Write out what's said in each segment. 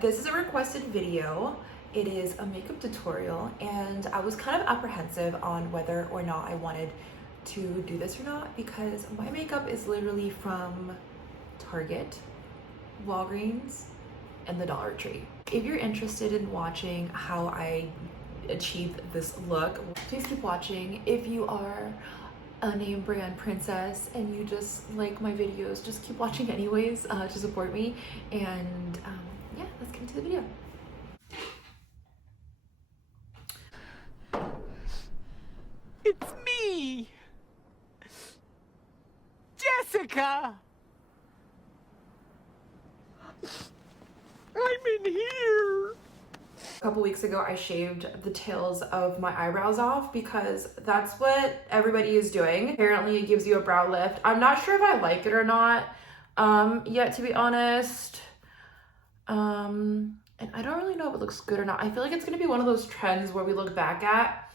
This is a requested video. It is a makeup tutorial and I was kind of apprehensive on whether or not I wanted to do this or not because my makeup is literally from Target, Walgreens, and the Dollar Tree. If you're interested in watching how I achieve this look, please keep watching. If you are a name brand princess and you just like my videos, just keep watching anyways to support me. And yeah, let's get into the video. It's me, Jessica. I'm in here. A couple weeks ago, I shaved the tails of my eyebrows off because that's what everybody is doing. Apparently, it gives you a brow lift. I'm not sure if I like it or not yet, to be honest. And I don't really know if it looks good or not. I feel like it's gonna be one of those trends where we look back at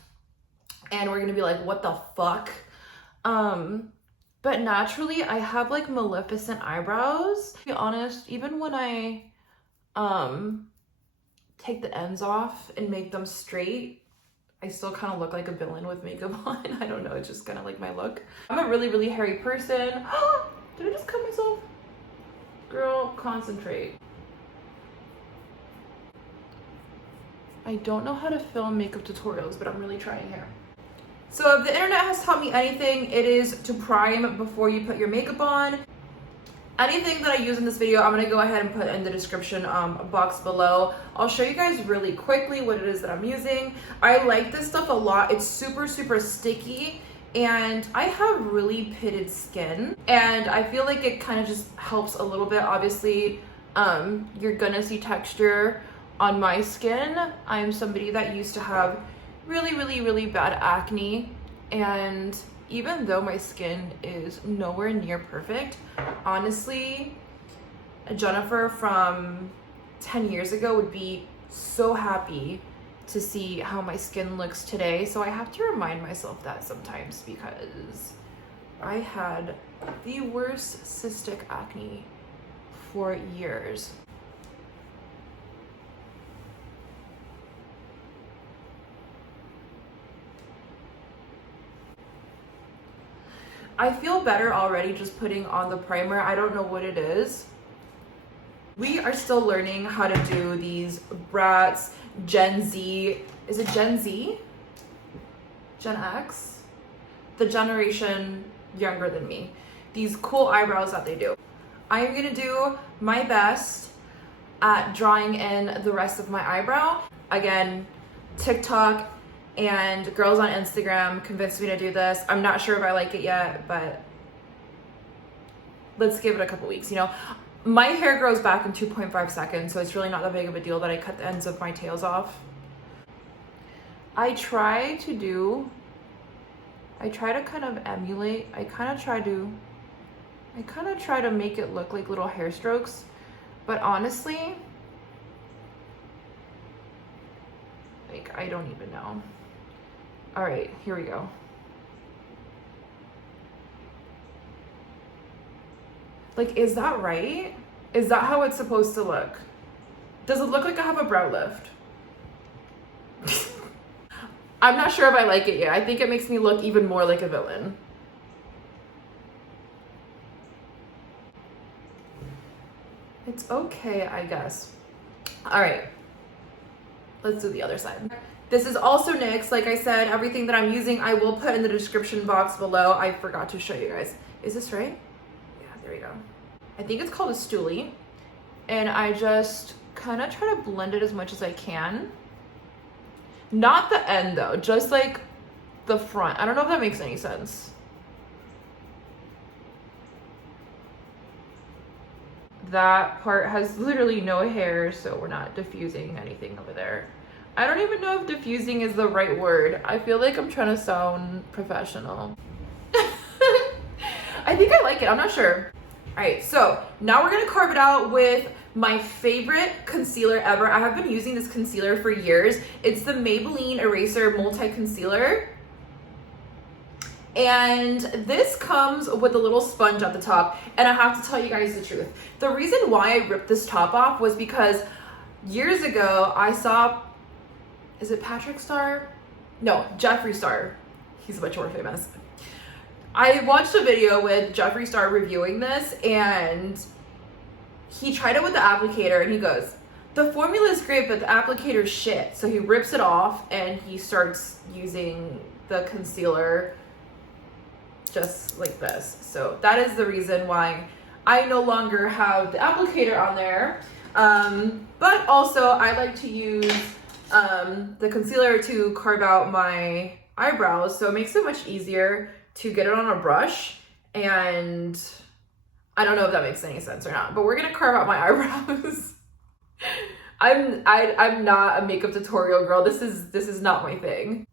and we're gonna be like, what the fuck? But naturally, I have like maleficent eyebrows. To be honest, even when I take the ends off and make them straight, I still kind of look like a villain with makeup on. I don't know, it's just kind of like my look. I'm a really hairy person. Did I just cut myself? Girl, concentrate. I don't know how to film makeup tutorials, but I'm really trying here. So if the internet has taught me anything, it is to prime before you put your makeup on. Anything that I use in this video, I'm gonna go ahead and put in the description box below. I'll show you guys really quickly what it is that I'm using. I like this stuff a lot. It's super sticky and I have really pitted skin and I feel like it kind of just helps a little bit. Obviously, you're gonna see texture on my skin. I'm somebody that used to have really bad acne, and even though my skin is nowhere near perfect, honestly, Jennifer from 10 years ago would be so happy to see how my skin looks today. So I have to remind myself that sometimes because I had the worst cystic acne for years. I feel better already just putting on the primer. I don't know what it is. We are still learning how to do these brats, Gen Z. Is it Gen Z? Gen X? The generation younger than me. These cool eyebrows that they do. I am gonna do my best at drawing in the rest of my eyebrow. Again, TikTok and girls on Instagram convinced me to do this. I'm not sure if I like it yet, but let's give it a couple weeks. You know, my hair grows back in 2.5 seconds, so it's really not that big of a deal that I cut the ends of my tails off. I try to kind of emulate. I kind of try to make it look like little hair strokes, but honestly, like, I don't even know. All right, here we go. Like, is that right? Is that how it's supposed to look? Does it look like I have a brow lift? I'm not sure if I like it yet. I think it makes me look even more like a villain. It's okay, I guess. All right, let's do the other side. This is also NYX. Like I said, everything that I'm using, I will put in the description box below. I forgot to show you guys. Is this right? Yeah, there we go. I think it's called a stoolie. And I just kind of try to blend it as much as I can. Not the end though, just like the front. I don't know if that makes any sense. That part has literally no hair, so we're not diffusing anything over there. I don't even know if diffusing is the right word. I feel like I'm trying to sound professional. I think I like it, I'm not sure. All right, so now we're gonna carve it out with my favorite concealer ever. I have been using this concealer for years. It's the Maybelline Eraser Multi Concealer. And this comes with a little sponge at the top. And I have to tell you guys the truth. The reason why I ripped this top off was because years ago, I saw, is it Patrick Star? No, Jeffree Star. He's much more famous. I watched a video with Jeffree Star reviewing this, and he tried it with the applicator, and he goes, the formula is great, but the applicator's shit. So he rips it off, and he starts using the concealer just like this. So that is the reason why I no longer have the applicator on there. But also I like to use the concealer to carve out my eyebrows, so it makes it much easier to get it on a brush. And I don't know if that makes any sense or not, but we're gonna carve out my eyebrows. I'm not a makeup tutorial girl. This is not my thing.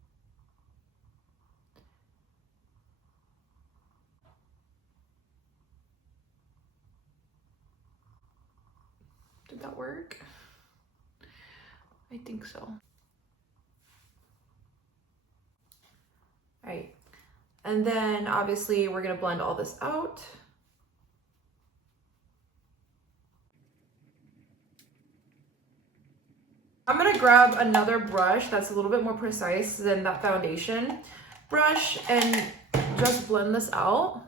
Did that work? I think so. All right. And then obviously we're gonna blend all this out. I'm gonna grab another brush that's a little bit more precise than that foundation brush and just blend this out.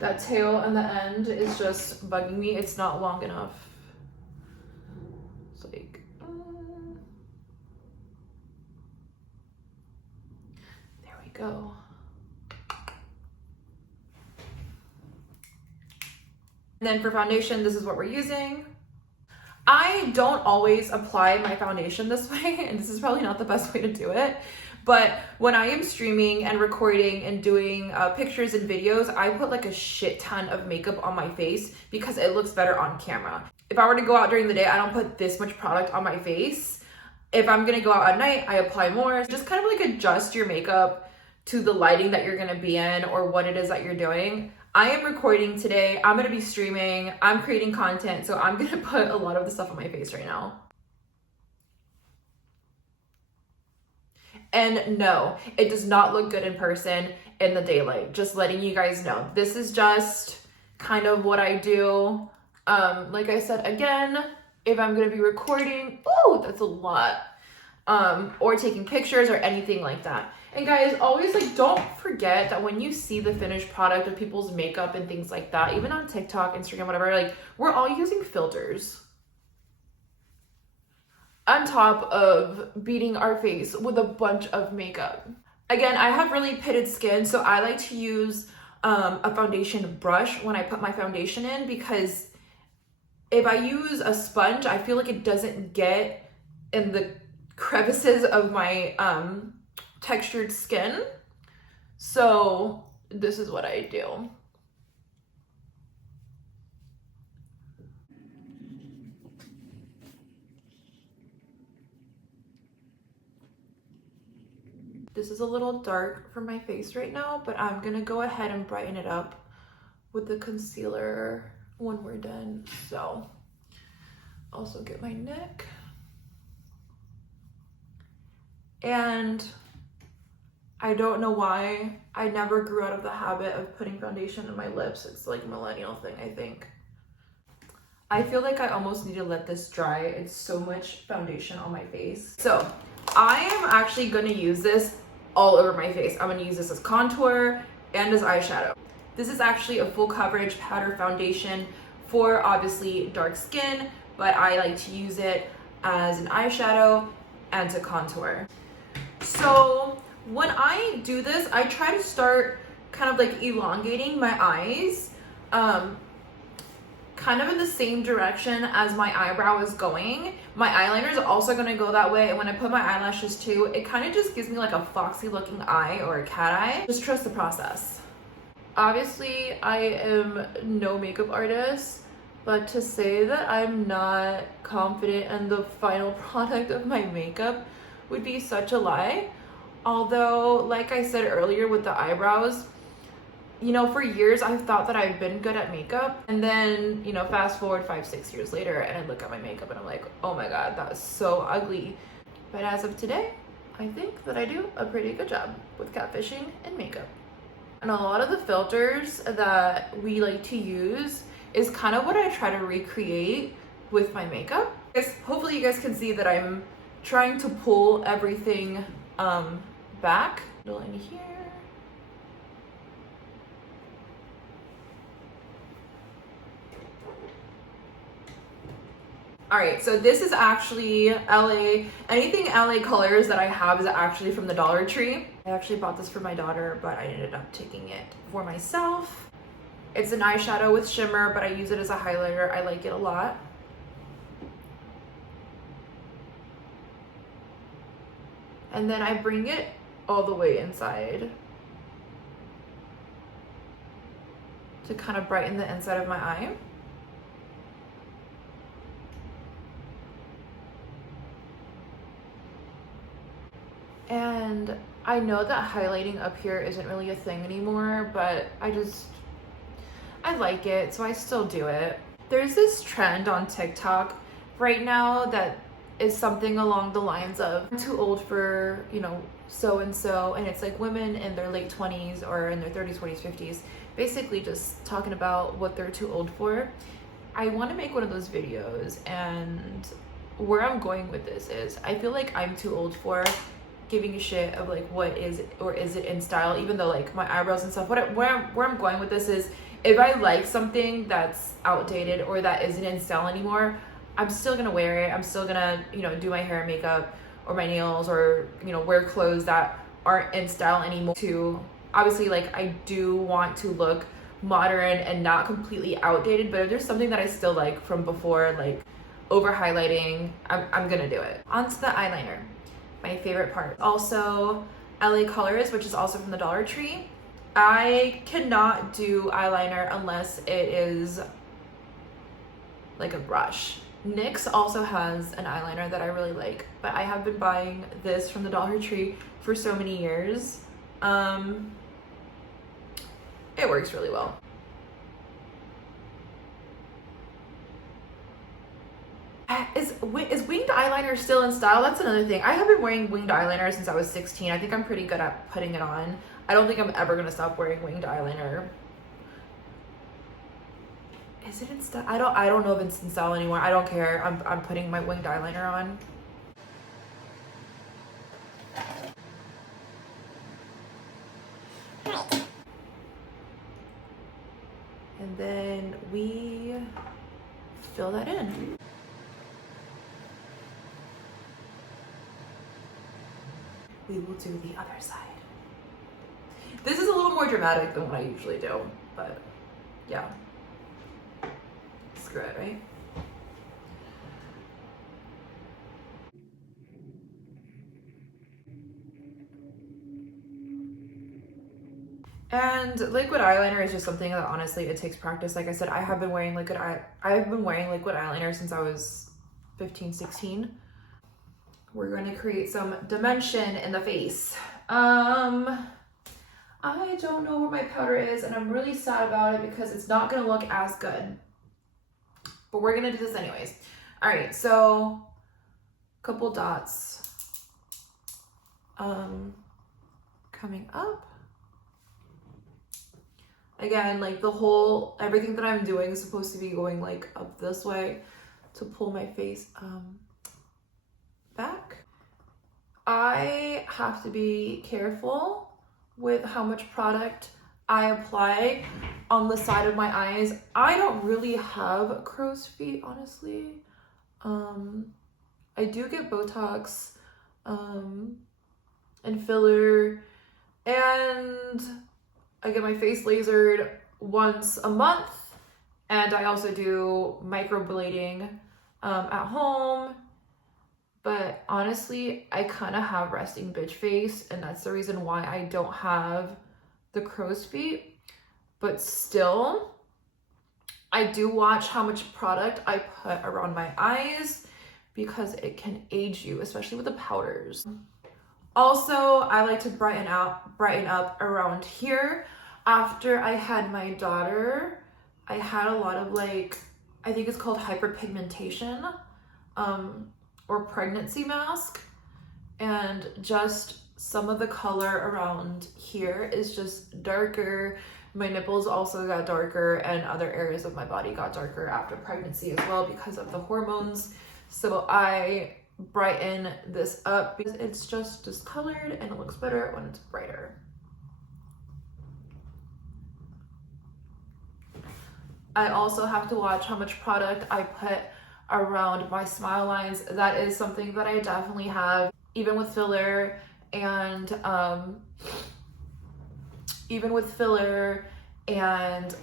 That tail and the end is just bugging me. It's not long enough. It's like, there we go. And then for foundation, this is what we're using. I don't always apply my foundation this way, and this is probably not the best way to do it. But when I am streaming and recording and doing pictures and videos, I put like a shit ton of makeup on my face because it looks better on camera. If I were to go out during the day, I don't put this much product on my face. If I'm gonna go out at night, I apply more. Just kind of like adjust your makeup to the lighting that you're gonna be in or what it is that you're doing. I am recording today, I'm gonna be streaming, I'm creating content, so I'm gonna put a lot of the stuff on my face right now. And no, it does not look good in person in the daylight. Just letting you guys know. This is just kind of what I do. Like I said, again, if I'm gonna be recording, oh, that's a lot. Or taking pictures or anything like that. And guys, always like, don't forget that when you see the finished product of people's makeup and things like that, even on TikTok, Instagram, whatever, like we're all using filters on top of beating our face with a bunch of makeup. Again, I have really pitted skin, so I like to use a foundation brush when I put my foundation in, because if I use a sponge, I feel like it doesn't get in the crevices of my textured skin. So this is what I do. This is a little dark for my face right now, but I'm gonna go ahead and brighten it up with the concealer when we're done. So also get my neck. And I don't know why I never grew out of the habit of putting foundation on my lips. It's like a millennial thing, I think. I feel like I almost need to let this dry. It's so much foundation on my face. So I am actually gonna use this all over my face. I'm gonna use this as contour and as eyeshadow. This is actually a full coverage powder foundation for obviously dark skin, but I like to use it as an eyeshadow and to contour. So when I do this, I try to start kind of like elongating my eyes, kind of in the same direction as my eyebrow is going. My eyeliner is also going to go that way, and when I put my eyelashes too, it kind of just gives me like a foxy looking eye or a cat eye. Just trust the process. Obviously, I am no makeup artist, but to say that I'm not confident in the final product of my makeup would be such a lie. Although, like I said earlier with the eyebrows, you know, for years I've thought that I've been good at makeup, and then, you know, fast forward 5-6 years later and I look at my makeup and I'm like, oh my god, that is so ugly. But as of today, I think that I do a pretty good job with catfishing and makeup. And a lot of the filters that we like to use is kind of what I try to recreate with my makeup. Hopefully you guys can see that I'm trying to pull everything back. In here. All right, so this is actually LA. Anything LA colors that I have is actually from the Dollar Tree. I actually bought this for my daughter, but I ended up taking it for myself. It's an eyeshadow with shimmer, but I use it as a highlighter. I like it a lot. And then I bring it all the way inside to kind of brighten the inside of my eye. And I know that highlighting up here isn't really a thing anymore, but I like it, so I still do it. There's this trend on TikTok right now that is something along the lines of, I'm too old for, you know, so-and-so, and it's like women in their late 20s or in their 30s, 40s, 50s, basically just talking about what they're too old for. I want to make one of those videos, and where I'm going with this is, I feel like I'm too old for giving a shit of like what is or is it in style, even though like my eyebrows and stuff. Where I'm going with this is, if I like something that's outdated or that isn't in style anymore, I'm still gonna wear it. I'm still gonna, you know, do my hair and makeup or my nails, or, you know, wear clothes that aren't in style anymore. To obviously, like, I do want to look modern and not completely outdated, but if there's something that I still like from before, like over highlighting, I'm gonna do it. Onto the eyeliner, my favorite part. Also LA Colors, which is also from the Dollar Tree. I cannot do eyeliner unless it is like a brush. NYX also has an eyeliner that I really like, but I have been buying this from the Dollar Tree for so many years. It works really well. Is winged eyeliner still in style? That's another thing. I have been wearing winged eyeliner since I was 16. I think I'm pretty good at putting it on. I don't think I'm ever gonna stop wearing winged eyeliner. Is it in style? I don't know if it's in style anymore. I don't care. I'm putting my winged eyeliner on. And then we fill that in. We will do the other side. This is a little more dramatic than what I usually do, but yeah. Screw it, right? And liquid eyeliner is just something that honestly it takes practice. Like I said, I've been wearing liquid eyeliner since I was 15, 16. We're going to create some dimension in the face. I don't know where my powder is, and I'm really sad about it because it's not going to look as good. But we're going to do this anyways. All right, so a couple dots coming up. Again, like everything that I'm doing is supposed to be going like up this way to pull my face back. I have to be careful with how much product I apply on the side of my eyes. I don't really have crow's feet, honestly. I do get Botox and filler, and I get my face lasered once a month, and I also do microblading at home. But honestly, I kind of have resting bitch face, and that's the reason why I don't have the crow's feet. But still, I do watch how much product I put around my eyes because it can age you, especially with the powders. Also, I like to brighten up around here. After I had my daughter, I had a lot of like, I think it's called hyperpigmentation, or pregnancy mask, and just some of the color around here is just darker. My nipples also got darker, and other areas of my body got darker after pregnancy as well because of the hormones. So I brighten this up because it's just discolored and it looks better when it's brighter. I also have to watch how much product I put around my smile lines. That is something that I definitely have, even with filler and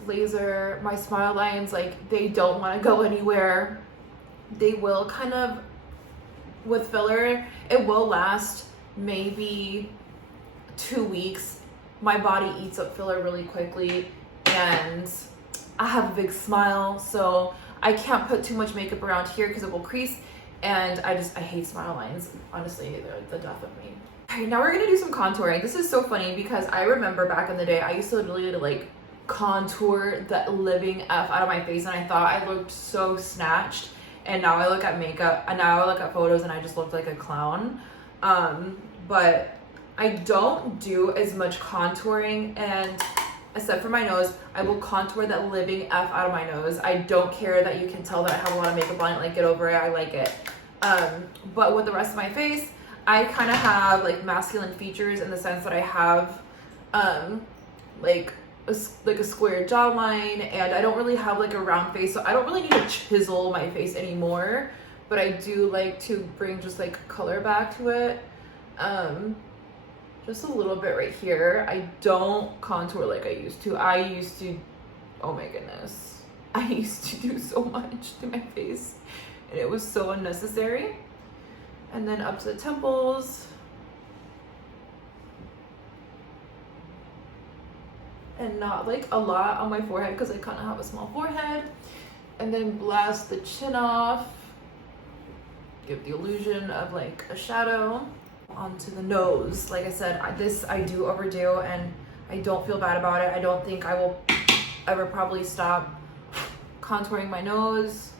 laser. My smile lines, like, they don't want to go anywhere. They will kind of, with filler, it will last maybe 2 weeks. My body eats up filler really quickly, and I have a big smile, so I can't put too much makeup around here because it will crease, and I hate smile lines. Honestly, they're the death of me. Okay, now we're gonna do some contouring. This is so funny because I remember back in the day, I used to literally like contour the living F out of my face, and I thought I looked so snatched. And now I look at makeup, and now I look at photos, and I just looked like a clown. But I don't do as much contouring, and except for my nose, I will contour that living F out of my nose. I don't care that you can tell that I have a lot of makeup on it. Like, get over it, I like it. But with the rest of my face, I kind of have like masculine features in the sense that I have like a square jawline, and I don't really have like a round face, so I don't really need to chisel my face anymore. But I do like to bring just like color back to it. Just a little bit right here. I don't contour like I used to. Oh my goodness. I used to do so much to my face, and it was so unnecessary. And then up to the temples. And not like a lot on my forehead because I kind of have a small forehead. And then blast the chin off. Give the illusion of like a shadow. Onto the nose. Like I said, this I do overdo, and I don't feel bad about it. I don't think I will ever probably stop contouring my nose.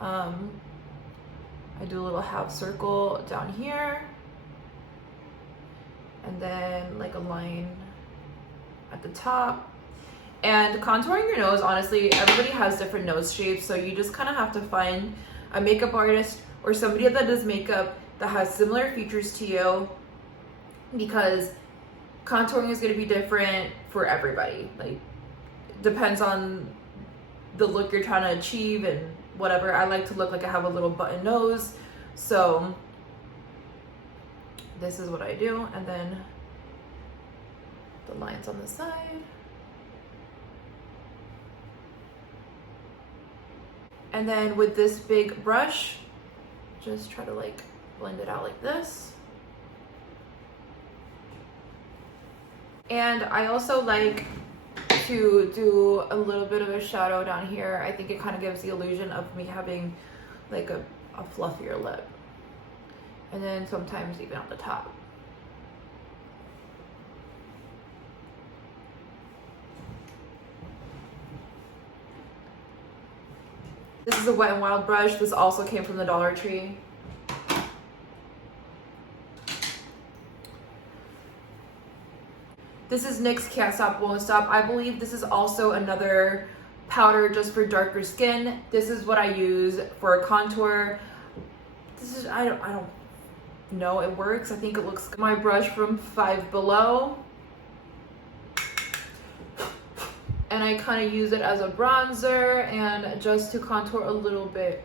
I do a little half circle down here, and then like a line at the top. And contouring your nose, honestly, everybody has different nose shapes, so you just kind of have to find a makeup artist or somebody that does makeup that has similar features to you, because contouring is going to be different for everybody. Like, depends on the look you're trying to achieve and whatever. I like to look like I have a little button nose, so this is what I do. And then the lines on the side. And then with this big brush, just try to like blend it out like this. And I also like to do a little bit of a shadow down here. I think it kind of gives the illusion of me having like a fluffier lip. And then sometimes even on the top. This is a Wet n Wild brush. This also came from the Dollar Tree. This is NYX Can't Stop Won't Stop. I believe this is also another powder just for darker skin. This is what I use for a contour. This is, I don't know, it works. I think it looks good. My brush from Five Below. And I kind of use it as a bronzer and just to contour a little bit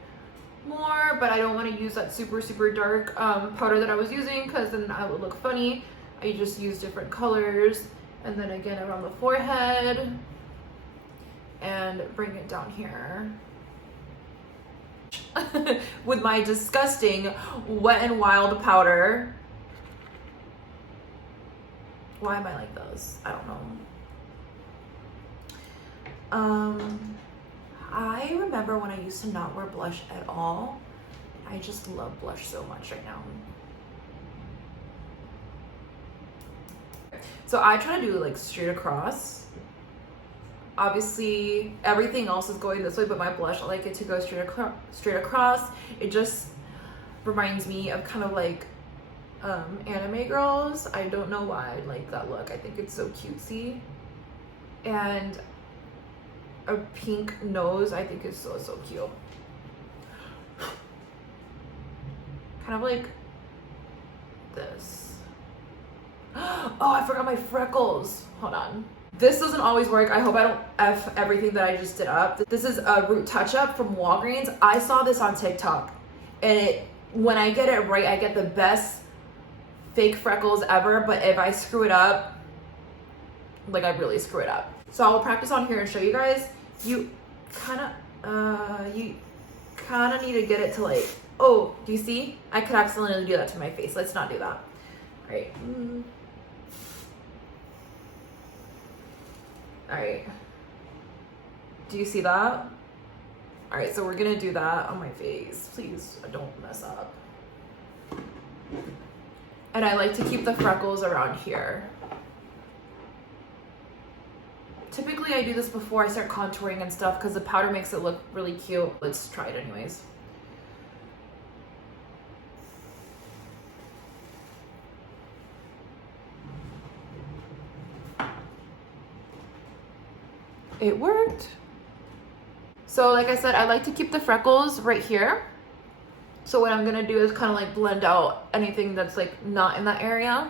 more, but I don't want to use that super dark powder that I was using, because then I would look funny. I just use different colors, and then again around the forehead, and bring it down here with my disgusting Wet n Wild powder. Why am I like this? I don't know. I remember when I used to not wear blush at all. I just love blush so much right now. So I try to do like straight across. Obviously everything else is going this way, but my blush, I like it to go straight across. It just reminds me of kind of like anime girls. I don't know why I like that look. I think it's so cutesy. And a pink nose I think is so cute. Kind of like this. Oh, I forgot my freckles. Hold on. This doesn't always work. I hope I don't F everything that I just did up. This is a root touch-up from Walgreens. I saw this on TikTok, and when I get it right, I get the best fake freckles ever, but if I screw it up, like I really screw it up. So I will practice on here and show you guys. You kind of need to get it to like, oh, do you see? I could accidentally do that to my face. Let's not do that. All right. All right. Do you see that? All right, so we're gonna do that on my face. Please don't mess up. And I like to keep the freckles around here. Typically I do this before I start contouring and stuff because the powder makes it look really cute. Let's try it anyways. It worked. So like I said, I like to keep the freckles right here. So what I'm gonna do is kind of like blend out anything that's like not in that area.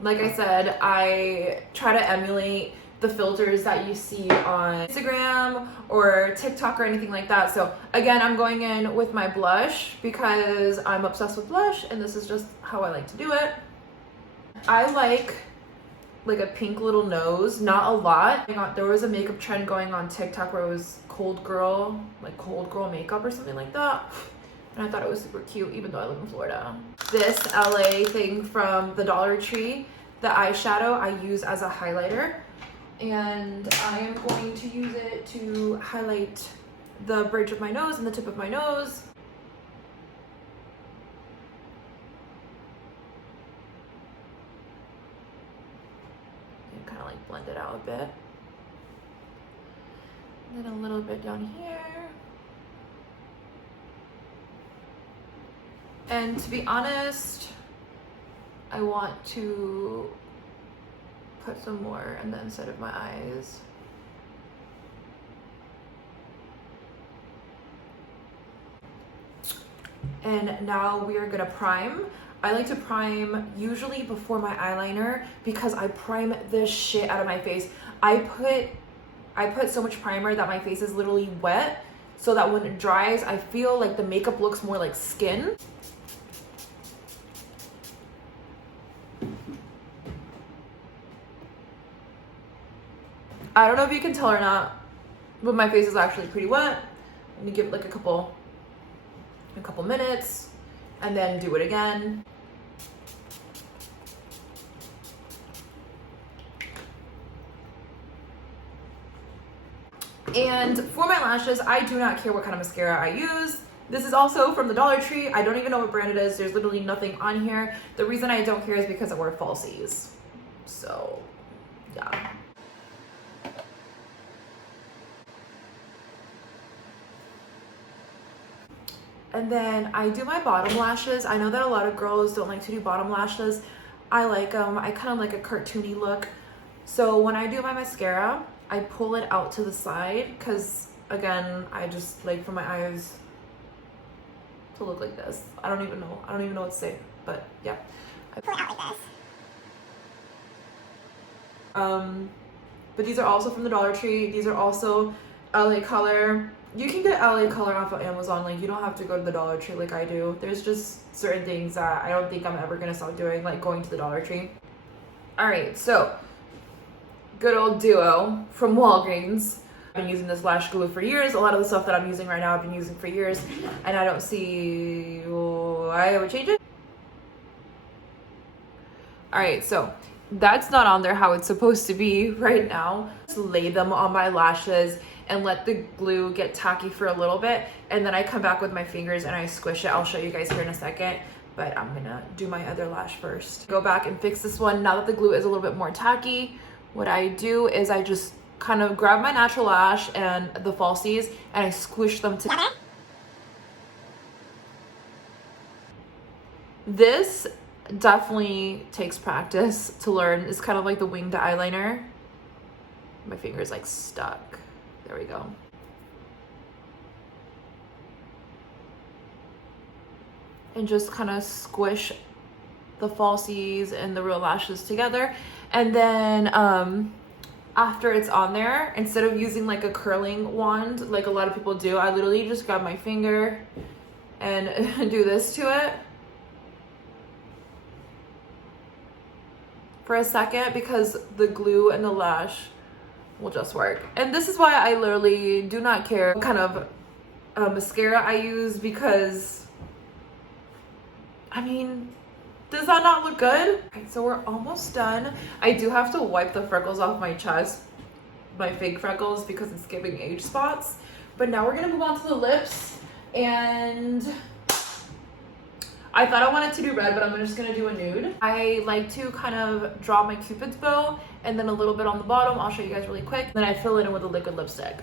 Like I said, I try to emulate the filters that you see on Instagram or TikTok or anything like that. So again, I'm going in with my blush because I'm obsessed with blush and this is just how I like to do it. I like a pink little nose, not a lot. There was a makeup trend going on TikTok where it was cold girl makeup or something like that. And I thought it was super cute, even though I live in Florida. This LA thing from the Dollar Tree, the eyeshadow I use as a highlighter. And I am going to use it to highlight the bridge of my nose and the tip of my nose. And kind of like blend it out a bit. And then a little bit down here. And to be honest, I want to put some more on the inside of my eyes. And now we are gonna prime. I like to prime usually before my eyeliner because I prime this shit out of my face. I put so much primer that my face is literally wet so that when it dries, I feel like the makeup looks more like skin. I don't know if you can tell or not, but my face is actually pretty wet. I'm gonna give it like a couple minutes and then do it again. And for my lashes, I do not care what kind of mascara I use. This is also from the Dollar Tree. I don't even know what brand it is. There's literally nothing on here. The reason I don't care is because I wear falsies. So, yeah. And then I do my bottom lashes. I know that a lot of girls don't like to do bottom lashes. I like them. I kind of like a cartoony look. So when I do my mascara, I pull it out to the side because, again, I just like for my eyes to look like this. I don't even know what to say, but yeah. I pull it out like this. But these are also from the Dollar Tree. These are also LA Color. You can get LA Color off of Amazon. Like, you don't have to go to the Dollar Tree like I do. There's just certain things that I don't think I'm ever gonna stop doing, like going to the Dollar Tree. All right, so good old Duo from Walgreens. I've been using this lash glue for years. A lot of the stuff that I'm using right now I've been using for years, and I don't see why I would change it. All right, so that's not on there how it's supposed to be right now. Just lay them on my lashes and let the glue get tacky for a little bit, and then I come back with my fingers and I squish it. I'll show you guys here in a second, but I'm gonna do my other lash first. Go back and fix this one now that the glue is a little bit more tacky. what I do is I just kind of grab my natural lash and the falsies and I squish them together. This definitely takes practice to learn. It's kind of like the winged eyeliner. My finger's like stuck. There we go. And just kind of squish the falsies and the real lashes together. And then after it's on there, instead of using like a curling wand like a lot of people do, I literally just grab my finger and do this to it for a second, because the glue and the lash will just work. And this is why I literally do not care what kind of mascara I use, because I mean, does that not look good? Okay, so we're almost done. I do have to wipe the freckles off my chest, my fake freckles, because it's giving age spots. But now we're gonna move on to the lips, and I thought I wanted to do red, but I'm just gonna do a nude. I like to kind of draw my Cupid's bow and then a little bit on the bottom. I'll show you guys really quick. Then I fill it in with a liquid lipstick.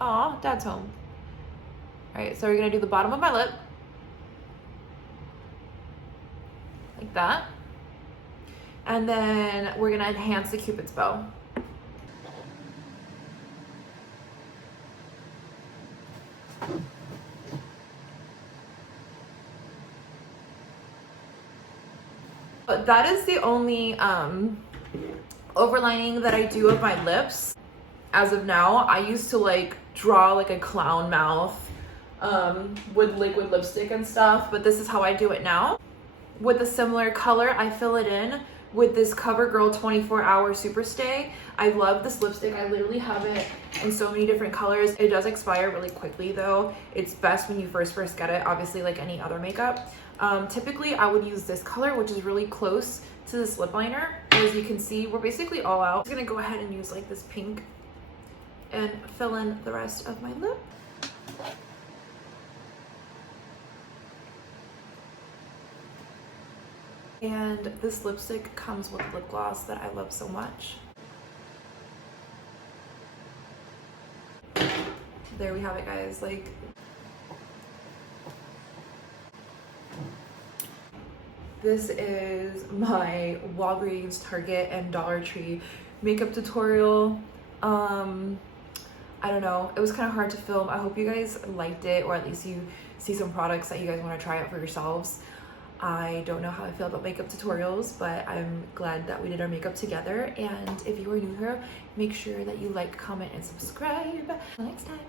Aw, Dad's home. All right, so we're gonna do the bottom of my lip. Like that. And then we're gonna enhance the Cupid's bow. But that is the only overlining that I do of my lips as of now. I used to like draw like a clown mouth with liquid lipstick and stuff, but this is how I do it now. With a similar color, I fill it in with this CoverGirl 24-hour Superstay. I love this lipstick. I literally have it in so many different colors. It does expire really quickly though. It's best when you first get it, obviously, like any other makeup. Typically I would use this color, which is really close to this lip liner. As you can see, we're basically all out. I'm just gonna go ahead and use like this pink and fill in the rest of my lip. And this lipstick comes with lip gloss that I love so much. There we have it, guys. Like, this is my Walgreens, Target, and Dollar Tree makeup tutorial. I don't know, it was kind of hard to film. I hope you guys liked it, or at least you see some products that you guys want to try out for yourselves. I don't know how I feel about makeup tutorials, but I'm glad that we did our makeup together. And if you are new here, make sure that you like, comment, and subscribe. Until next time.